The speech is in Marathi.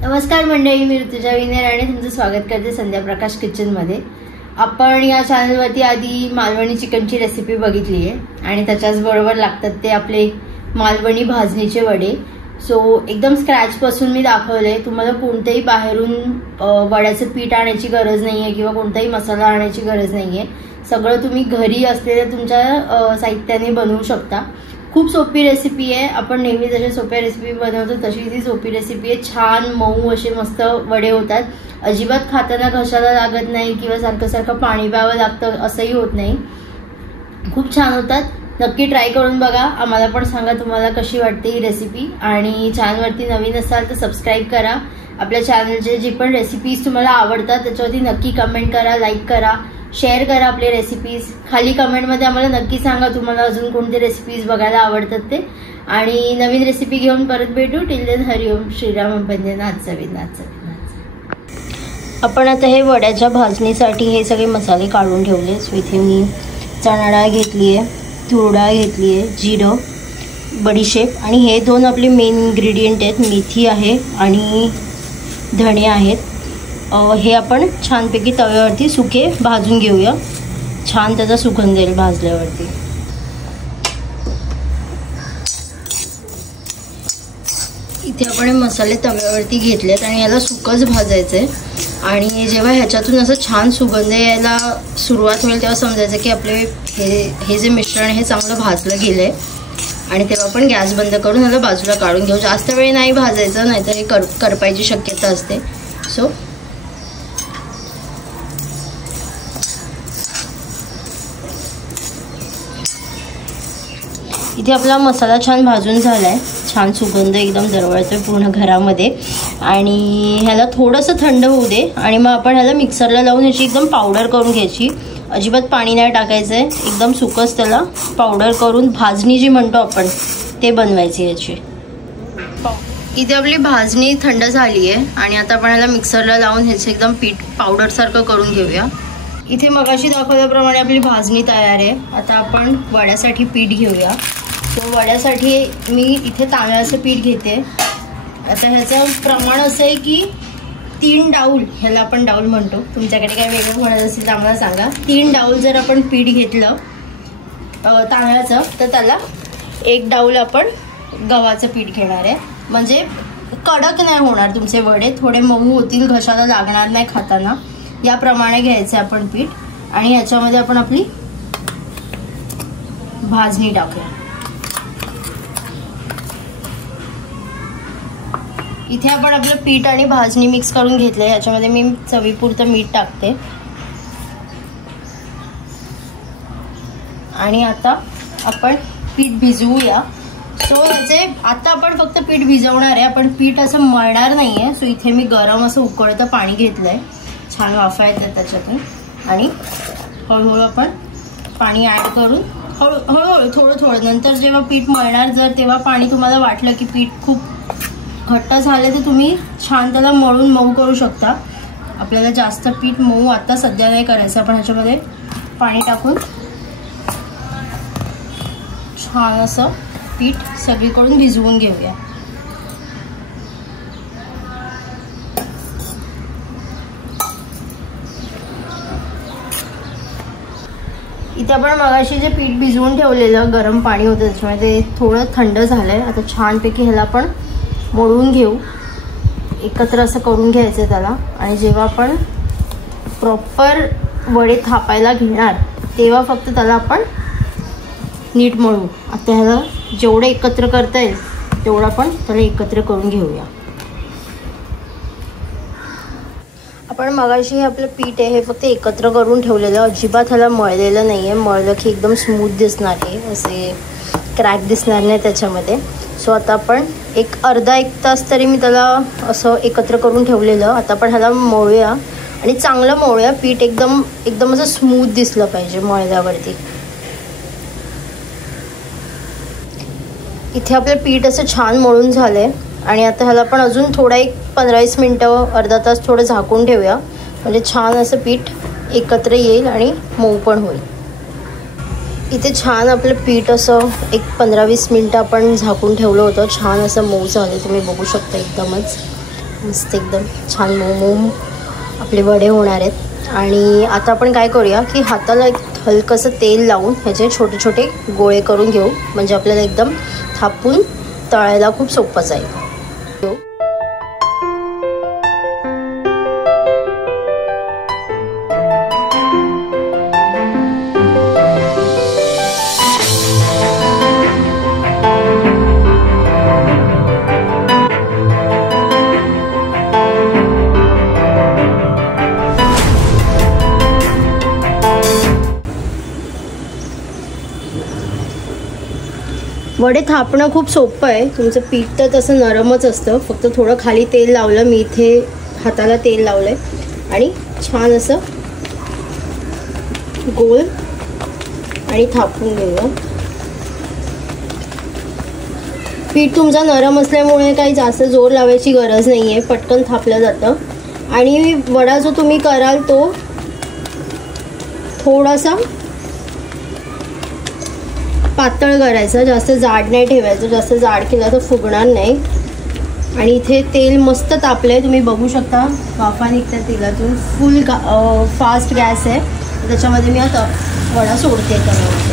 नमस्कार मंडळी, मी ऋतुजा विनेर आणि तुमचं स्वागत करते संध्या प्रकाश किचनमध्ये। आपण या चॅनलवरती आधी मालवणी चिकनची रेसिपी बघितली आहे आणि त्याच्याच बरोबर लागतात ते आपले मालवणी भाजणीचे वडे। सो एकदम स्क्रॅच पासून मी दाखवले। तुम्हाला कोणतेही बाहेरून वड्याचं पीठ आणायची गरज नाहीये किंवा कोणताही मसाला आणायची गरज नाहीये। सगळं तुम्ही घरी असलेल्या तुमच्या साहित्याने बनवू शकता। खूप सोपी रेसिपी आहे। आपण नेहमी जशा सोप्या रेसिपी बनवतो तशी ही सोपी रेसिपी आहे। छान मऊ असे मस्त वडे होतात। अजिबात खाताना घशाला लागत नाही किंवा सारखं सारखं पाणी प्यावं लागतं असंही होत नाही। खूप छान होतात। नक्की ट्राय करून बघा। आम्हाला पण सांगा तुम्हाला कशी वाटते ही रेसिपी। आणि चॅनलवरती नवीन असाल तर सबस्क्राइब करा। आपल्या चॅनलचे जे पण रेसिपीज तुम्हाला आवडतात त्याच्यावरती नक्की कमेंट करा, लाईक करा, शेअर करा आपले रेसिपीज। खाली कमेंटमध्ये आम्हाला नक्की सांगा तुम्हाला अजून कोणते रेसिपीज बघायला आवडतात ते। आणि नवीन रेसिपी घेऊन परत भेटू। टिल देन हरिओम श्रीराम पंजनाथ चविनाथ। आपण आता हे वड्याच्या भाजणीसाठी हे सगळे मसाले काढून ठेवले। सो इथे मी चणा डाळ घेतली आहे, तूर डाळ घेतली आहे, जिरं, बडीशेप आणि हे दोन आपले मेन इन्ग्रेडियंट आहेत। मेथी आहे आणि धणे आहेत। हे आपण छानपैकी तव्यावरती सुके भाजून घेऊया। छान त्याचा सुगंध येईल भाजल्यावरती। इथे आपण मसाले तव्यावरती घेतलेत आणि याला सुकच भाजायचंय। आणि जेव्हा ह्याच्यातून असं छान सुगंध यायला सुरुवात होईल तेव्हा समजायचं की आपले हे जे मिश्रण हे चांगलं भाजलं गेलंय। आणि तेव्हा आपण गॅस बंद करून याला बाजूला काढून घेऊ। जास्त वेळ नाही भाजायचं, नाहीतर हे करपायची शक्यता असते। सो इथे आपला मसाला छान भाजून झालाय। छान सुगंध एकदम दरवळतोय पूर्ण घरामध्ये। आणि ह्याला थोडंसं थंड होऊ दे आणि मग आपण ह्याला मिक्सरला लावून याची एकदम पावडर करून घ्यायची। अजिबात पाणी नाही टाकायचंय, एकदम सुकच त्याला पावडर करून भाजणी जी म्हणतो आपण ते बनवायची याची। इथे आपली भाजणी थंड झाली आहे आणि आता आपण ह्याला मिक्सरला लावून ह्याचं एकदम पीठ पावडर सारखं करून घेऊया। इथे मगाशी दाखवल्याप्रमाणे आपली भाजणी तयार आहे। आता आपण वड्यासाठी पीठ घेऊया। तो वड्यासाठी मी इथे तांदळाचं पीठ घेते। आता ह्याचं प्रमाण असं आहे की 3 डाऊल, ह्याला आपण डाऊल म्हणतो, तुमच्याकडे काय वेगळं म्हणत असेल तर आम्हाला सांगा। 3 डाऊल जर आपण पीठ घेतलं तांदळाचं तर त्याला 1 डाऊल आपण गव्हाचं पीठ घेणार आहे। म्हणजे कडक नाही होणार तुमचे वडे, थोडे मऊ होतील, घशाला लागणार नाही खाताना। याप्रमाणे घ्यायचे आपण पीठ आणि ह्याच्यामध्ये आपण आपली भाजणी टाकूया। इथे आपण आपलं पीठ आणि भाजणी मिक्स करून घेतले। याच्यामध्ये मी चवीपुरतं मीठ टाकते आणि आता आपण पीठ भिजवूया। सो याचे आता आपण फक्त पीठ भिजवणार आहे, आपण पीठ असं मळणार नाहीये। सो इथे मी गरम असं उकळतं पाणी घेतलंय, छान वाफा येतात त्याच्यातून। आणि हळूहळू आपण पाणी ॲड करून हळूहळू थोडं नंतर जेव्हा पीठ मळणार जर तेव्हा पाणी तुम्हाला वाटलं की पीठ खूप घट्ट झाले तर तुम्ही छान त्याला मळून मऊ करू शकता। आपल्याला जास्त पीठ मऊ आता सध्या नाही करायचं। आपण ह्याच्यामध्ये पाणी टाकून छान असं पीठ सगळीकडून भिजवून घेऊया। इथे आपण मगाशी जे पीठ भिजवून ठेवलेलं गरम पाणी होतं त्याच्यामध्ये थोडं थंड झालंय। आता छानपैकी ह्याला आपण मळून घेऊ, एकत्र असं करून घ्यायचं त्याला। आणि जेव्हा आपण प्रॉपर वडे थापायला घेणार तेव्हा फक्त त्याला आपण नीट मळू। आता ह्याला जेवढं एकत्र करता येईल तेवढं आपण त्याला एकत्र करून घेऊया। आपण मगाशी हे आपलं पीठ आहे हे फक्त एकत्र करून ठेवलेलं, अजिबात ह्याला मळलेलं नाही आहे। मळलं की एकदम स्मूथ दिसणार आहे, असे क्रॅक दिसणार नाही त्याच्यामध्ये। सो आता आपण अर्धा एक तास तरी मी त्याला असं एकत्र करून ठेवलेलं। आता आपण ह्याला मळूया आणि चांगलं मळूया। पीठ एकदम असं स्मूथ दिसलं पाहिजे मळल्यावरती। इथे आपलं पीठ असं छान मळून झालंय आणि आता ह्याला आपण अजून थोडा 15-20 मिनटं अर्धा तास थोडं झाकून ठेवूया, म्हणजे छान असं पीठ एकत्र येईल आणि मऊ पण होईल। इथे छान आपलं पीठ असं एक 15-20 मिनिटं आपण झाकून ठेवलं होतं, छान असं मऊ झालं, तुम्ही बघू शकता एकदमच। मस्त एकदम छान मोमो आपले वडे होणार आहेत। आणि आता आपण काय करूया की हाताला एक हलकंसं तेल लावून ह्याचे छोटे छोटे गोळे करून घेऊ, म्हणजे आपल्याला एकदम थापून तळायला खूप सोपं जाईल। वडे थापणं खूप सोपं आहे, तुमचं पीठ तर तसं नरमच असतं, फक्त थोडं खाली तेल लावलं, मी इथे हाताला तेल लावलंय आणि छान असं गोल आणि थापून घेऊया। पीठ तुमचा नरम असल्यामुळे काही जास्त जोर लावायची गरज नाही आहे, पटकन थापलं जातं। आणि वडा जो तुम्ही कराल तो थोडासा पातळ करायचं, जास्त जाड नाही ठेवायचं, जास्त जाड केला तर फुगणार नाही। आणि इथे तेल मस्त तापलंय, तुम्ही बघू शकता वाफा निघतात तेलातून, फुल फास्ट गॅस आहे, त्याच्यामध्ये मी आता वडा सोडते त्याला।